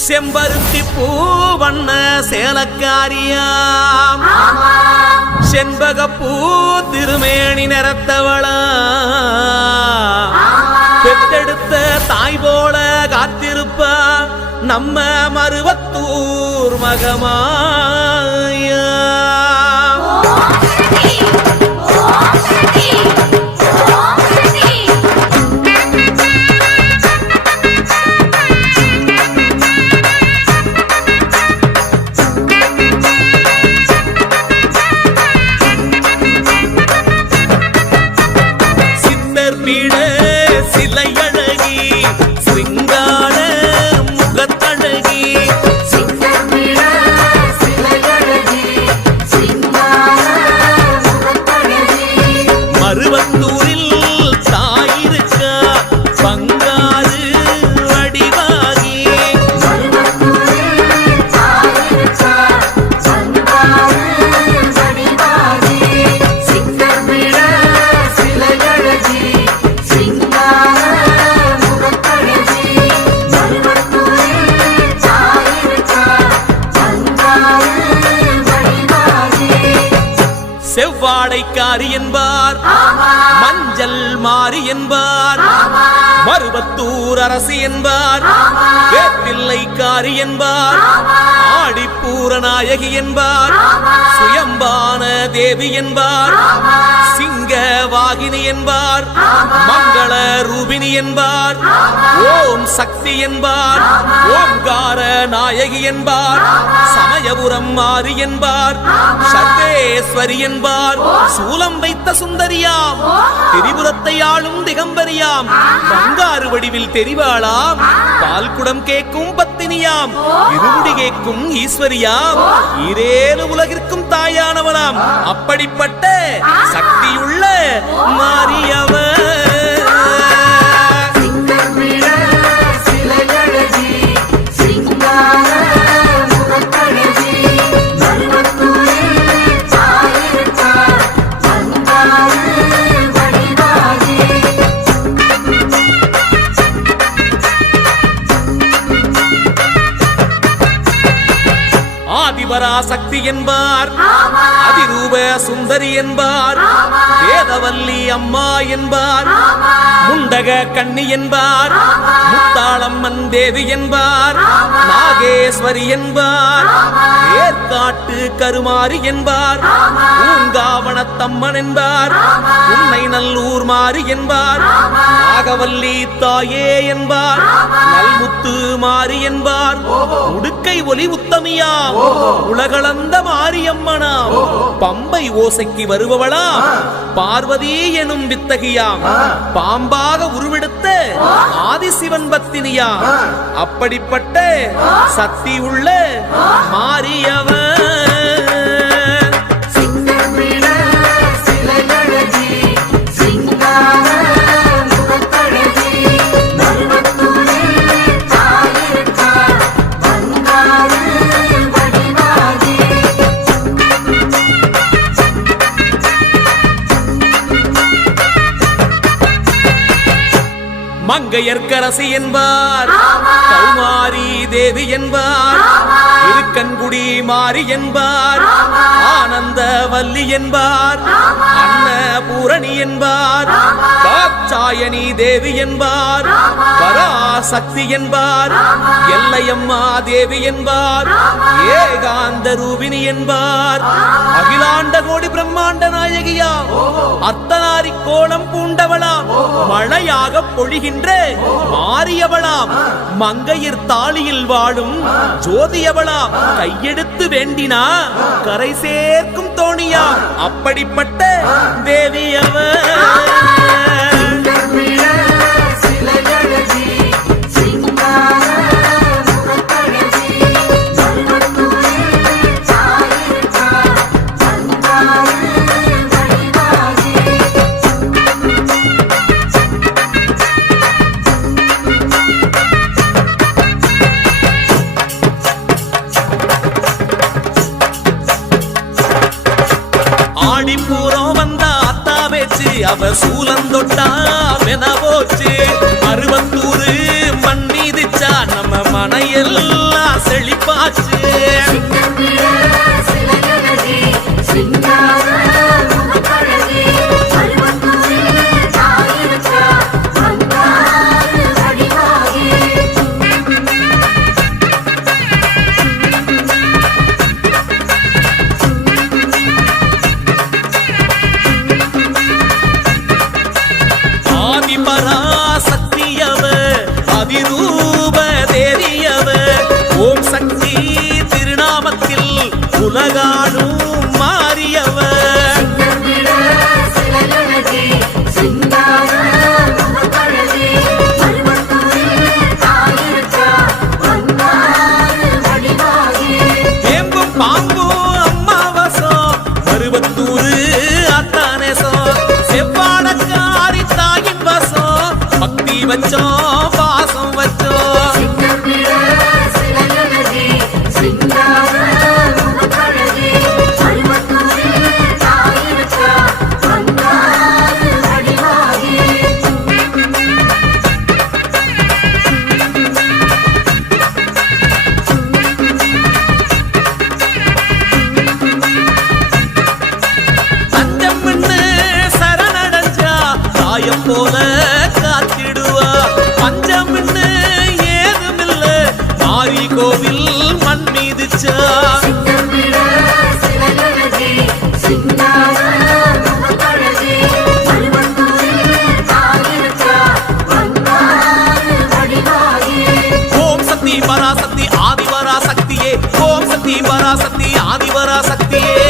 செம்பருத்தி பூ வண்ண சேலக்காரியாம் செண்பகப்பூ திருமேனி நிறத்தவளா பெத்தெடுத்த தாய் போல காத்திருப்பா நம்ம மருவத்தூர் மகமாயா. செவ்வாடைக்காரி என்பார், மஞ்சள் மாறி என்பார், மருவத்தூர் அரசி என்பார், வேப்பிள்ளைக்காரி என்பார், ஆடிப்பூர நாயகி என்பார், சுயம்பான தேவி என்பார், சிங்க வாகினி என்பார், மங்கள ரூபினி என்பார், ஓம் சக்தி என்பார், ஓம்கார நாயகி என்பார், சமயபுரம் மாறி என்பார், சர்வேஸ்வரி என்பார், சூலம் வைத்த சுந்தரியாம், திரிபுரத்தை ஆளும் திகம்பரியாம், பங்காறு வடிவில் தெரிவாளாம், பால்குடம் கேட்கும் பத்தினியாம், இருமுடி கேட்கும் ஈஸ்வரியாம், ஈரேழு உலகிற்கும் தாயானவளாம். அப்படிப்பட்ட சக்தியுள்ள மாரியவர் ஆதிபராசக்தி என்பார், அதிரூப சுந்தரி என்பார், வேதவல்லி அம்மா என்பார், முண்டக கண்ணி என்பார், முத்தாளம்மன் தேவி என்பார், நாகேஸ்வரி என்பார், ஏற்காட்டு கருமாரி என்பார், பூங்காவனத்தம்மன் என்பார், உன்னை நல்லூர் மாறி என்பார், நாகவல்லி தாயே என்பார், நல்முத்து மாறி என்பார், உடுக்கை ஒலி உத்தமியாம், உலகளந்த மாரியம்மனாம், பம்பை ஓசைக்கு வருபவளாம், பார்வதி எனும் வித்தகியாம், பாம்பாக உருவெடுத்த ஆதிசிவன் பத்தினியாம். அப்படிப்பட்ட சக்தி உள்ள மாரியவன் மங்கையர்க்கரசி என்பார், கௌமாரி தேவி என்பார், இருக்கன்குடி மாறி என்பார், ஆனந்த வல்லி என்பார், அன்னபூரணி என்பார், தாட்சாயணி தேவி என்பார், பராசக்தி என்பார், எல்லையம்மா தேவி என்பார், ஏகாந்த ரூபினி என்பார், அகிலாண்ட கோடி பிரம்மாண்ட நாயகியா, அர்த்தநாரி கோலம் பூண்டவளாம், மழையாக பொழிகின்ற மாரியவளாம், மங்கையர் தாளியில் வாழும் ஜோதியவளாம், கையெடுத்து வேண்டினா கரை சேர்க்கும் தோணியா. அப்படிப்பட்ட தேவியவர் அவ சூலந்தொட்டா வென போச்சு, மருவத்தூரு மண் மீதிச்சா நம்ம மனையில் செழிப்பாச்சு ஆதிபராசக்தியவ அதிரூப தேரியவ ஓம் சக்தி திருநாமத்தில் உலகாடும் மாறியவ வேம்பும் பாம்பும் அம்மாவசம் மருவத்தூரு அத்தானேசம் செவ்வாடக்காரி தாயின் வசம் பக்தி வச்சோம் பாசம் வச்சோம் போல காத்திடுவா பஞ்சமின்னு ஏதுமில்ல மாரி கோவில் மண் மீதுச்சா ஓம் சக்தி பராசக்தி ஆதிவரா சக்தியே ஓம் சக்தி பராசக்தி ஆதிவரா சக்தியே